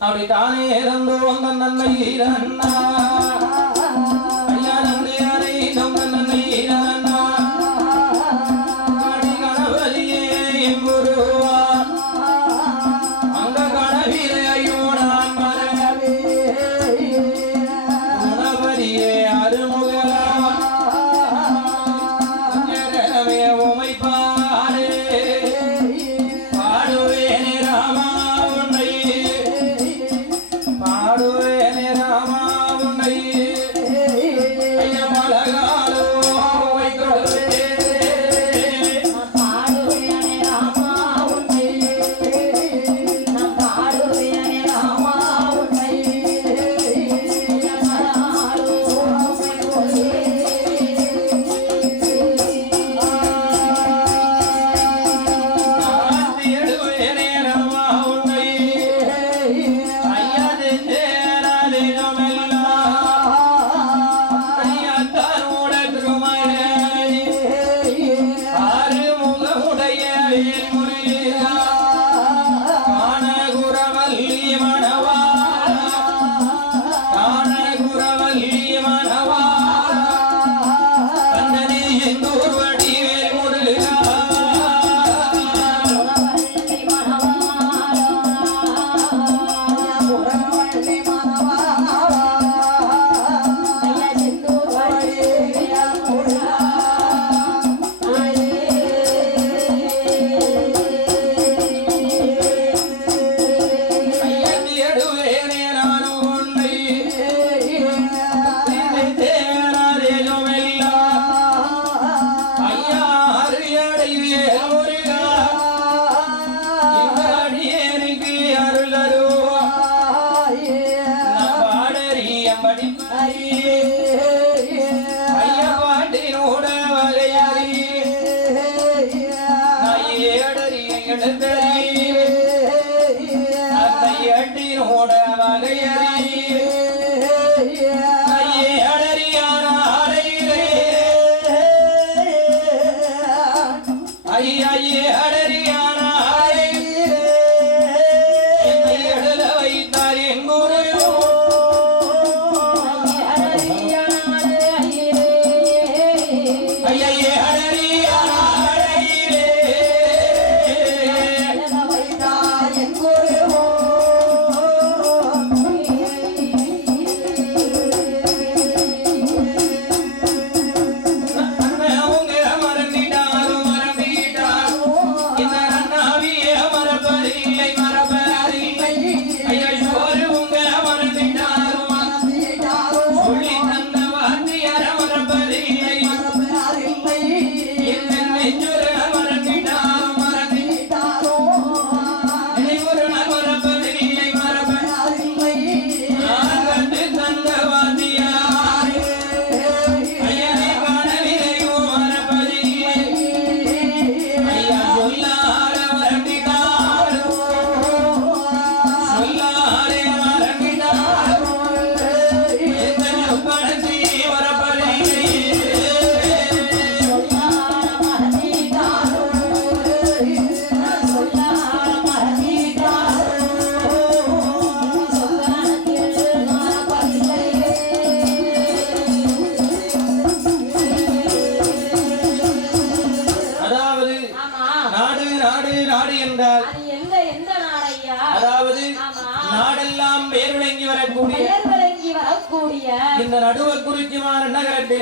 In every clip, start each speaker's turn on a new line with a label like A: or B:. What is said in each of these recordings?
A: அப்படி தானே இறந்து வந்த நன்மை ஈரண்ணா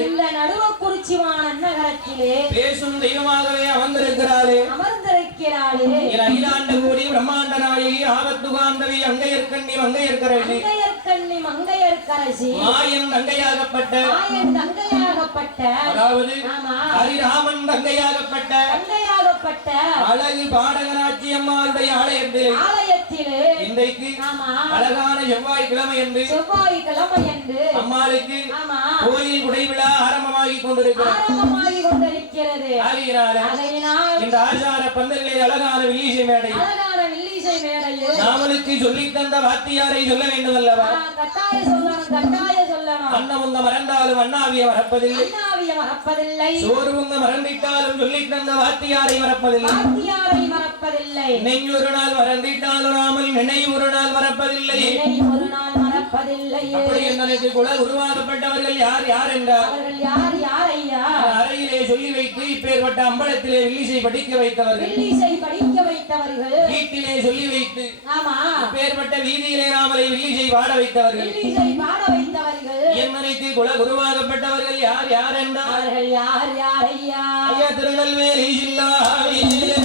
A: இந்த
B: நடுவக்குறிச்சி மாநகரத்திலே
A: பேசும் தெய்வமாகவே அமர்ந்திருக்கிறாரே
B: அமர்ந்திருக்கிறாரே
A: என் அகிலாண்ட கூடி பிரம்மாண்ட நாயகி ஆபத்துகாந்தவி அங்கையற்கண்ணி மங்கையற்கரசி
B: அங்கையற்கண்ணி மங்கையற்கரசி
A: மாயன் தங்கையாகப்பட்ட.
B: மாயன் தங்கையாகப்பட்ட.
A: அதாவது ஹரிராமன் தங்கையாகப்பட்ட.
B: தங்கையாகப்பட்ட.
A: அழகு பாடகராட்சி அம்மாளுடைய ஆலயத்தில்.
B: ஆலய
A: அழகான செவ்வாய் கிழமை என்று
B: கிழமை என்று
A: அம்மாளுக்கு கோயில் உடைவிழா ஆரம்பமாகி கொண்டிருக்கிறது. அழகான வில்லீசை சொல்லி தந்த வாத்தியாரை சொல்ல வேண்டும் அல்லவா
B: அண்ணம்
A: உங்க மறந்தாலும் அண்ணாவிய மறப்பதில்லை.
B: மறப்பதில்லை.
A: சோறு உங்க தந்த வாத்தியாரை மறப்பதில்லை.
B: மறப்பதில்லை.
A: நெஞ்சொரு நாள் மறந்திட்டாலும் நினைவு ஒரு நாள் மறப்பதில்லை. அப்படி குல உருவாக்கப்பட்டவர்கள் யார் யார் என்றார்
B: யார் யார் ஐயா
A: அறையிலே சொல்லி வைத்து இப்பேற்பட்ட அம்பலத்திலே வில்லிசை படிக்க வைத்தவர்கள்.
B: வில்லிசை படிக்க வைத்தவர்கள்.
A: வீட்டிலே சொல்லி வைத்து
B: ஆமா.
A: இப்பேற்பட்ட வீதியிலே ராமலை வில்லிசை பாட வைத்தவர்கள்.
B: வில்லிசை பாட வைத்தவர்கள்.
A: குல குருவாகப்பட்டவர்கள் யார் யார் என்றார்
B: யார் யார் ஐயா
A: ஐயா திருநெல்வேலி ஜில்லாவிலே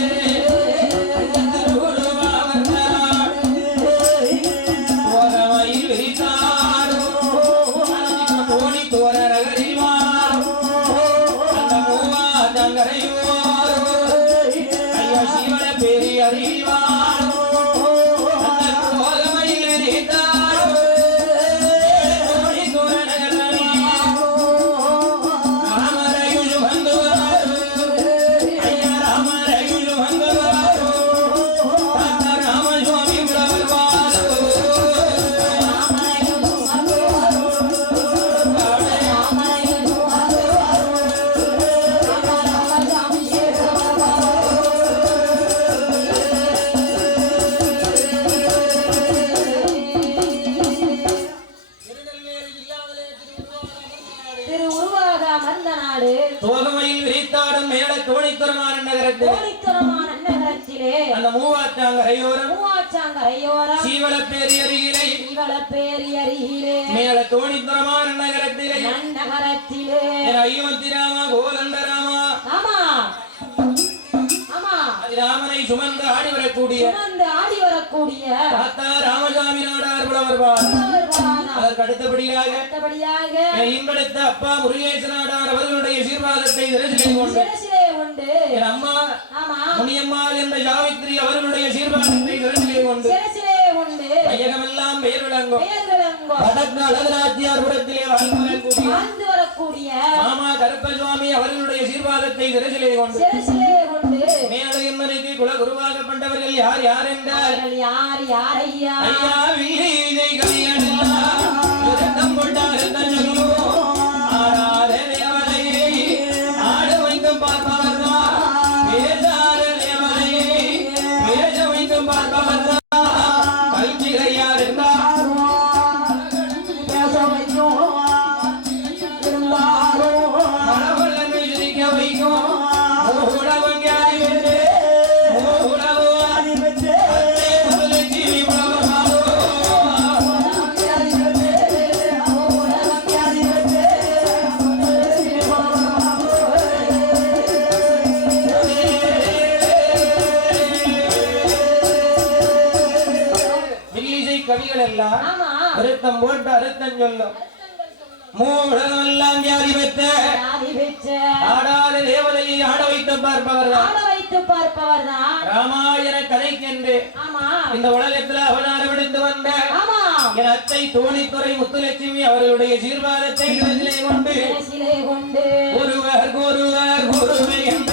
A: என் அயோத்தி ராமா கோதண்ட ராமா.
B: ஆமா. ஆமா.
A: ராமனை சுமந்து ஆடி வரக்கூடிய
B: சுமந்து ஆடி வரக்கூடிய
A: தாத்தா ராமசாமி நாடார்
B: புலவர்வானா.
A: அதற்கு அடுத்தபடியாக
B: அடுத்தபடியாக
A: இன்படுத்த அப்பா முருகேச நாடார் அவர்களுடைய சீர்வாதத்தை கொண்டு
B: சிரசிலே உண்டு
A: அம்மா
B: ஆமா.
A: முனியம்மாள் என்ற சாவித்திரி அவர்களுடைய சீர்வாதத்தை திரசிலே கொண்டு
B: சிரசிலே உண்டு
A: ஐயகமெல்லாம் பெயர் விளங்கும்.
B: பெயர் விளங்கும்.
A: வடக்கு அழகராத்தியார் புறத்திலே வாழ்ந்து வரக்கூடிய மாமா கருப்பசுவாமி அவர்களுடைய சீர்வாதத்தை திரசிலே கொண்டு
B: சிரசிலே உண்டு
A: மேலே என்னைக்கு குல குருவாகப்பட்டவர்கள் யார் யார் என்றால்
B: அவர்கள் யார் யார் ஐயா?
A: ஐயா வில்லை கலியடலாம் அறுத்தம் போட்டு அறுத்தம் சொல்லும். மூடமெல்லாம் ஜாதி பெற்ற ஆடாத தேவதையை ஆட வைத்து பார்ப்பவர்தான்.
B: ஆட வைத்து பார்ப்பவர்தான்.
A: ராமாயண கதைக்கென்று
B: ஆமா.
A: இந்த உலகத்துல அவதாரம் எடுத்து வந்த
B: ஆமா.
A: என் அத்தை தோணித்துறை முத்துலட்சுமி அவர்களுடைய சீர்வாதத்தை கொண்டு ஒருவர் ஒருவர்
B: ஒருவர்.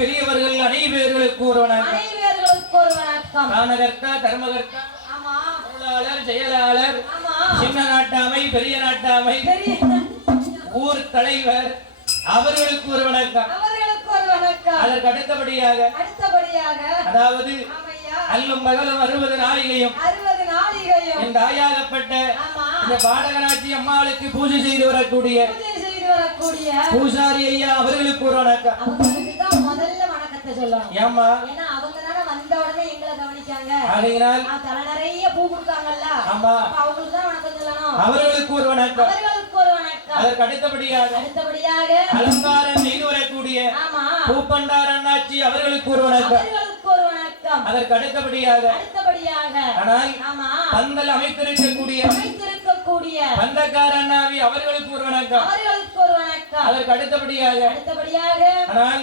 A: பெரியவர்கள் அனைவர்களுக்கு ஒரு வணக்கம்
B: அனைவர்களுக்கு ஒரு வணக்கம்
A: தானகர்த்தா தர்மகர்த்தா
B: ஆமா.
A: பொருளாளர் செயலாளர் சின்ன நாட்டாமை பெரிய நாட்டாமை ஊர் தலைவர் அவர்களுக்கு ஒரு வணக்கம் அதற்கு அடுத்தபடியாக
B: அடுத்தபடியாக
A: அதாவது அல்லும் பகலும் அறுபது நாளிகையும்
B: அறுபது நாளிகையும்
A: என் தாயாகப்பட்ட
B: ஆமா.
A: இந்த பாடகராட்சி அம்மாளுக்கு பூஜை செய்து வரக்கூடிய
B: பூஜை செய்து வரக்கூடிய
A: பூசாரி ஐயா அவர்களுக்கு ஒரு வணக்கம்
B: சொல்லணும் ஏன்னா அவங்க தானே வந்த உடனே எங்களை கவனிச்சாங்க.
A: ஆகையினால்
B: தலை நிறைய பூ கொடுத்தாங்கல்ல
A: ஆமா.
B: அவங்களுக்கு தான் வணக்கம் சொல்லணும்.
A: அவர்களுக்கு ஒரு வணக்கம்.
B: அவர்களுக்கு ஒரு வணக்கம்.
A: அதற்கு அடுத்தபடியாக
B: அடுத்தபடியாக
A: அலங்காரம் செய்து வரக்கூடிய
B: ஆமா.
A: பூப்பண்டார் அண்ணாச்சி அவர்களுக்கு ஒரு வணக்கம்.
B: அவர்களுக்கு ஒரு வணக்கம்.
A: அதற்கு அடுத்தபடியாக
B: அடுத்தபடியாக.
A: ஆனால்
B: ஆமா.
A: பந்தல் அமைத்திருக்கக்கூடிய
B: அமைத்திருக்கக்கூடிய
A: பந்தக்கார அண்ணாவி அவர்களுக்கு ஒரு வணக்கம்.
B: அவர்களுக்கு
A: அதற்கு அடுத்தபடியாக
B: அடுத்தபடியாக
A: ஆனால்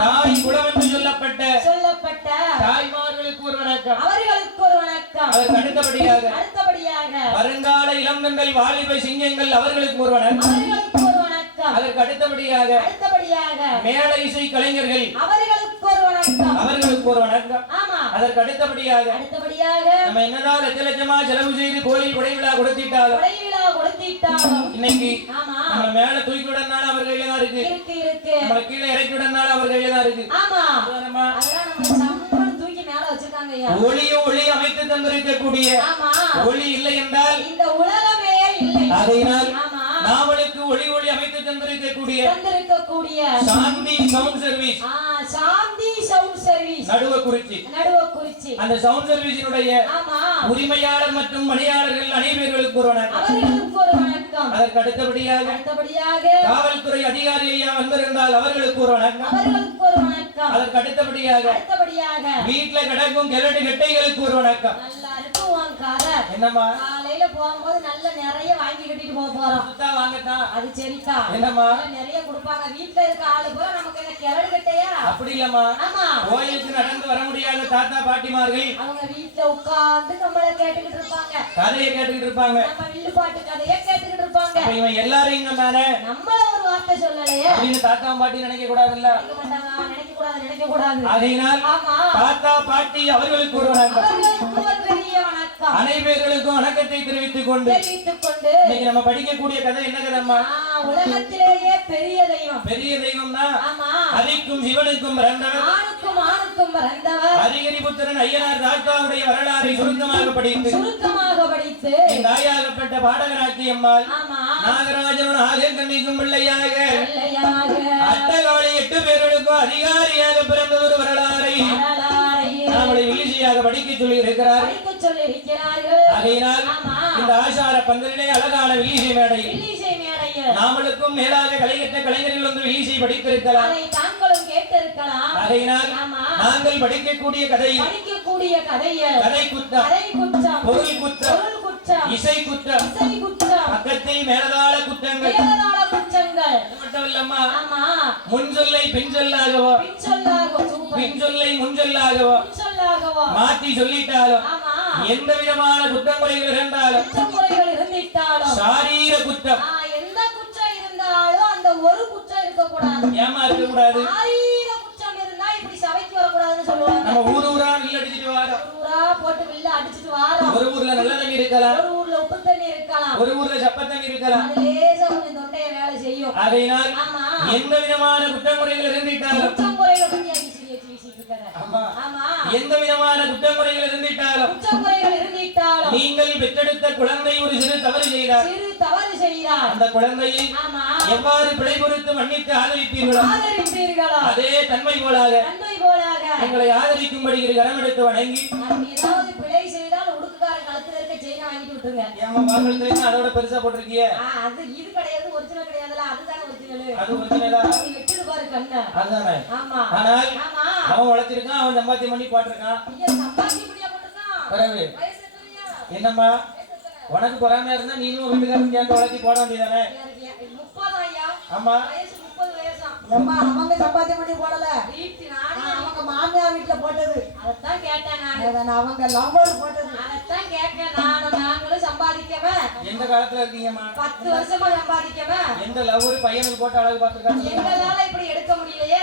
A: தாய் குலம் என்று சொல்லப்பட்ட
B: சொல்லப்பட்ட
A: தாய்மார்களுக்கு ஒரு வணக்கம்.
B: அவர்களுக்கு ஒரு வணக்கம்.
A: அதற்கு அடுத்தபடியாக
B: அடுத்தபடியாக
A: வருங்கால இளந்தங்கள் வாலிப சிங்கங்கள் அவர்களுக்கு ஒரு வணக்கம்.
B: அவர்களுக்கு ஒரு வணக்கம்.
A: அதற்கு அடுத்தபடியாக
B: அடுத்தபடியாக
A: மேல இசை கலைஞர்கள்
B: அவர்களுக்கு ஒரு வணக்கம்.
A: அவர்களுக்கு ஒரு வணக்கம்.
B: ஆமா.
A: அதற்கு அடுத்தபடியாக
B: அடுத்தபடியாக
A: நம்ம என்னதான் லட்ச லட்சமா செலவு செய்து கோயில் கொடை விழா கொடுத்திட்டாலும் இன்னைக்கு
B: ஆமா.
A: நம்ம மேல தூக்கி விடனால அவர் கையில தான் இருக்கு.
B: இருக்கு இருக்கு.
A: நம்மள கீழே இறக்கி விடனால அவர் கையில தான் இருக்கு.
B: ஆமா.
A: அதானம்மா?
B: அதெல்லாம் நம்ம சம்பளம் தூக்கி மேல வச்சிருக்காங்க ஐயா.
A: ஒளியும் ஒளி அமைத்து தந்திருக்கக்கூடிய
B: ஆமா.
A: ஒளி இல்லை என்றால்
B: இந்த உலகமே இல்லை.
A: நாவலுக்கு ஒளி ஒளி அமைத்து தந்திருக்கக்கூடிய
B: தந்திருக்கக்கூடிய
A: சாந்தி சவுண்ட் சர்வீஸ்.
B: ஆ, சாந்தி sound service.
A: Naduvakurichi
B: Naduvakurichi
A: அந்த சவுண்ட் சர்வீஸினுடைய
B: ஆமா.
A: உரிமையாளர் மற்றும் பணியாளர்கள் அனைவர்களுக்கு ஒரு வணக்கம்.
B: அவர்களுக்கு ஒரு வணக்கம்.
A: அதற்கு அடுத்தபடியாக
B: அடுத்தபடியாக
A: காவல்துறை அதிகாரி ஐயா வந்திருந்தால் அவர்களுக்கு ஒரு வணக்கம்.
B: அவர்களுக்கு ஒரு வணக்கம்.
A: அதற்கு அடுத்தபடியாக
B: அடுத்தபடியாக
A: வீட்டுல கிடக்கும் கிழட்டு கெட்டைகளுக்கு ஒரு வணக்கம்.
B: நல்லா இருக்கும் உன் கதை.
A: என்னம்மா?
B: காலையில போகும்போது நல்ல நிறைய வாங்கி கட்டிட்டு போக போறோம்.
A: சுத்தா வாங்கத்தான்
B: அது சரிதான்
A: என்னம்மா?
B: நிறைய கொடுப்பாங்க. வீட்டுல இருக்க ஆளு நமக்கு என்ன கட்டையா?
A: அப்படி இல்லம்மா.
B: ஆமா.
A: கோயிலுக்கு நடந்து வர முடியாத தாத்தா பாட்டிமார்கள்
B: அவங்க வீட்டுல உட்கார்ந்து நம்மள கேட்டுக்கிட்டு இருப்பாங்க.
A: கதையை கேட்டுக்கிட்டு இருப்பாங்க.
B: நம்ம வில்லு பாட்டு கதைய கேட்டுக்கிட்டு இருப்பாங்க
A: இவன் இங்க தானே
B: நம்மள ஒரு வார்த்தை சொல்லலையே.
A: அப்படின்னு தாத்தா பாட்டி நினைக்க கூடாதுல்ல?
B: நினைக்க கூடாது நினைக்க கூடாது. ஆமா.
A: தாத்தா பாட்டி அவர்களுக்கு ஒரு வணக்கம். அனைவர்களுக்கும் வணக்கத்தை தெரிவித்துக் கொண்டு இன்னைக்கு நம்ம படிக்கக்கூடிய கதை என்ன கதைம்மா?
B: உலகத்திலேயே பெரிய தெய்வம்.
A: பெரிய தெய்வம்னா
B: ஆமா.
A: ஹரிக்கும் சிவனுக்கும் பிறந்தவர்
B: ஆணுக்கும் ஆணுக்கும் பிறந்தவர்
A: ஹரிஹரிபுத்திரன் ஐயனார் தாத்தாவுடைய வரலாறை சுருக்கமாக படித்து
B: சுருக்கமாக படித்து
A: தாயாகப்பட்ட பாடகராட்சி அம்மாள்
B: ஆமா.
A: நாகராஜனும் ஆக கண்ணிக்கும் பிள்ளையாக அட்டகாளி எட்டு பேர்களுக்கும் அதிகாரியாக பிறந்த ஒரு வரலாறை நம்மளை விழிச்சியாக படிக்க சொல்லி இருக்கிறார் ஆகையினால் இந்த ஆசார பந்தலிலே அழகான வில்லிசை மேடையில் நாமளுக்கும் மேலாக கலைகற்ற கலைஞர்கள் வந்து வில்லிசை படித்திருக்கலாம்.
B: தாங்களும் கேட்டிருக்கலாம்.
A: ஆகையினால் நாங்கள் படிக்கக்கூடிய கதையில்
B: படிக்கக்கூடிய கதையில்
A: கதை குத்தம்.
B: கதை குற்றம்
A: பொருள் குற்றம்
B: பொருள் குற்றம்
A: இசை குற்றம்
B: இசை குற்றம்
A: பக்கத்தில் மேலதாள குற்றங்கள்
B: வேதகால குற்றங்கள்
A: மட்டும் இல்லம்மா
B: ஆமா.
A: முன் சொல்லை பின் சொல்லாகவோ
B: பின் சொல்லாகவோ சூப்பர்.
A: பின் சொல்லை முன் சொல்லாகவோ
B: பின் சொல்லாகவோ
A: மாற்றி சொல்லிட்டாலும் எந்த விதமான குற்றமுறைகள் இருந்தாலும்
B: குற்றமுறைகள் இருந்திட்டாலும்.
A: சாரீர குற்றம்
B: குற்றம் இருந்தாலும் அந்த ஒரு குற்றம் இருக்கக்கூடாது
A: ஏமா இருக்க கூடாது.
B: ஆயிர குற்றம் இருந்தா இப்படி சபைக்கு வரக்கூடாதுன்னு சொல்லுவாங்க.
A: நம்ம ஊர் ஊரா நெல் அடிச்சிட்டு வரோம்
B: ஊரா போட்டு வில்ல அடிச்சிட்டு வாரோம்
A: ஒரு ஊர்ல நல்ல தண்ணி இருக்கலாம்.
B: ஒரு ஊர்ல உப்பு தண்ணி இருக்கலாம்.
A: ஒரு ஊர்ல சப்ப தண்ணி இருக்கலாம்.
B: அது லேசா கொஞ்சம் தொண்டைய வேலை செய்யும். ஆமா.
A: எந்த விதமான குற்றமுறைகள் இருந்திட்டாலும் எந்த விதமான குற்றமுறைகள் இருந்திட்டாலும்
B: குற்றம் குறைகள் இருந்திட்டாலும்
A: நீங்கள் பெற்றெடுத்த குழந்தை ஒரு சிறு தவறு செய்தார்.
B: சிறு தவறு செய்கிறார்
A: அந்த குழந்தையை எவ்வாறு பிழை பொறுத்து மன்னித்து ஆதரிப்பீர்களோ
B: ஆதரிப்பீர்களா?
A: அதே தன்மை போலாக
B: நன்மை போலாக.
A: எங்களை ஆதரிக்கும்படி இரு கரம் எடுத்து வணங்கி
B: ஏதாவது பிழை செய்தால் உடுக்குக்காரன் கழுத்துல இருக்க செயினை வாங்கிட்டு விட்டுருங்க.
A: ஏமா வாங்கல் அதோட பெருசா போட்டிருக்கிய?
B: ஆ, அது இது கிடையாது ஒரிஜினல் கிடையாதுல அதுதானே ஒரிஜினல்
A: அது ஒரிஜினலா அதுதானே. ஆனால் அவன் உழைச்சிருக்கான் அவன் சம்பாத்தியம் பண்ணி பாட்டிருக்கான். பிறகு? என்னம்மா? உனக்கு பொறாமையா இருந்தா நீனும் வீட்டுக்காரன் சேர்ந்து உழைச்சி போட வேண்டியதானே ஆமா.
C: அம்மா அவங்க சம்பாத்தியம் பண்ணி போடல.
B: நானே.
C: அவங்க மாமியார் வீட்டுல போட்டது.
B: அதைத்தான் கேட்டேன் நான்.
C: அதான் அவங்க லவ்வர் போட்டது.
B: அதைத்தான் கேட்க நாங்களும் சம்பாதிக்கவன்
A: எந்த காலத்துல இருக்கீங்கம்மா?
B: பத்து வருஷமா சம்பாதிக்கவன்
A: எந்த லவ் பையனுக்கு போட்டு அழகு பார்த்துருக்காங்க?
B: எங்களால இப்படி எடுக்க முடியலையே.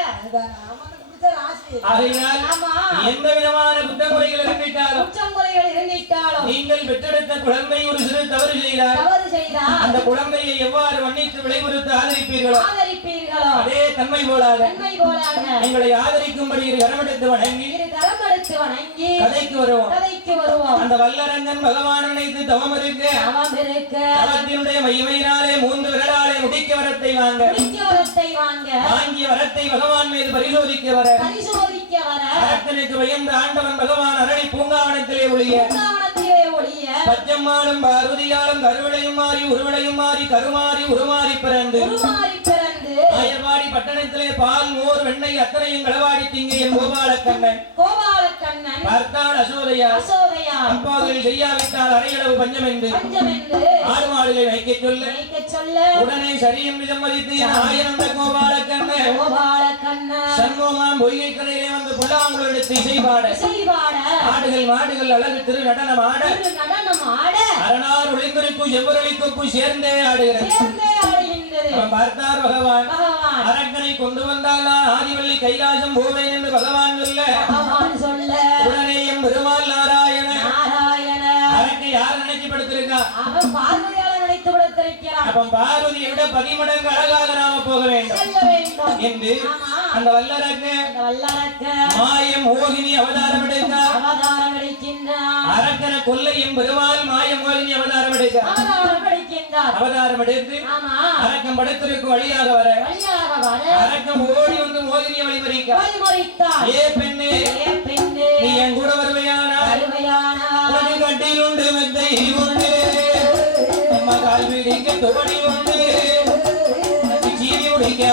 A: எந்த விதமான குற்றமுறைகள் இருந்திட்டாலும்
B: குற்றம் குறைகள் இருந்திட்டாலும்
A: நீங்கள் பெற்றெடுத்த குழந்தை ஒரு சிறு தவறு அந்த குழந்தையை எவ்வாறு மன்னித்து விளைவுறுத்து ஆதரிப்பீர்களோ
B: ஆதரிப்பீர்களோ?
A: அதே தன்மை போலாக எங்களை ஆதரிக்கும்படி இரு கரமெடுத்து வணங்கி
B: இரு கரம் எடுத்து வணங்கி
A: கதைக்கு வருவோம்.
B: கதைக்கு வருவோம்
A: அந்த வல்லரங்கன் பகவான் நினைத்து தவம் இருக்க தவத்தினுடைய மையமையினாலே மூன்று விரலாலே முடிக்க வரத்தை வாங்க.
B: முடிக்கவரத்தை வாங்க.
A: வாங்கிய வரத்தை பகவான் மீது பரிசோதிக்க வர.
B: பரிசோதிக்க வர.
A: அரக்கனுக்கு பயந்த ஆண்டவன் பகவான் அரணி பூங்காவனத்திலே ஒளிய. பச்சம்மாளும் பார்வதியாலும் கருவிளையும் மாறி உருவிளையும் மாறி கருமாறி உருமாறி பிறந்து. ஆயர்வாடி பட்டணத்திலே பால் மோர் வெண்ணெய் அத்தனையும் களவாடி திங்க என் கோபாலக்கண்ணன்.
B: கோபாலக்கண்ணன்.
A: பார்த்தாள் அசோதையா
B: அசோதையா
A: அப்பாவுகள் செய்யாவிட்டால் அரையளவு பஞ்சம் என்று மாடுகளை சொல்ல.
B: சொல்ல.
A: உடனே சரியும் விதமதித்து பொய்கை கரையிலே வந்து புல்லாங்குழல் இசைபாட.
B: இசைபாட.
A: ஆடுகள் மாடுகள் அழகு திரு நடனம் ஆட. அரணார் ஒளிந்திருக்கும் சேர்ந்தே ஆடுகிறது. பார்த்தார் பகவான். அரக்கனை கொண்டு வந்தால் ஆதிவள்ளி கைலாசம் போவேன் என்று பகவான் சொல்ல. படுத்திருக்கா
B: அவன் பார்வையால நினைத்து விடுத்திருக்கிறான்
A: அப்ப பார்வதியை விட பதிமடங்கு அழகாக நாம போக வேண்டும். என்று அந்த வல்லரக்க மாயம் மோகினி அவதாரம் எடுக்க.
B: அவதாரம் எடுக்கின்றான்
A: அரக்கன கொல்லை எம் பெருமாள் மாய மோகினி அவதாரம்
B: அவதாரம் எடுக்கின்றார்.
A: எடுத்து அரக்கம் படுத்திருக்கும் வழியாக வர. அரக்கம் ஓடி வந்து மோகினியை வழிமறிக்க. ஏ பெண்ணே
B: ஏ பெண்ணே.
A: நீ என் கூட வருவையானால்.
B: அருமையானார்
A: கட்டிலுண்டு மெத்தை உண்டு. நம்ம கால் பிடிக்க தோணி உண்டு. ஜீவி உடைக்க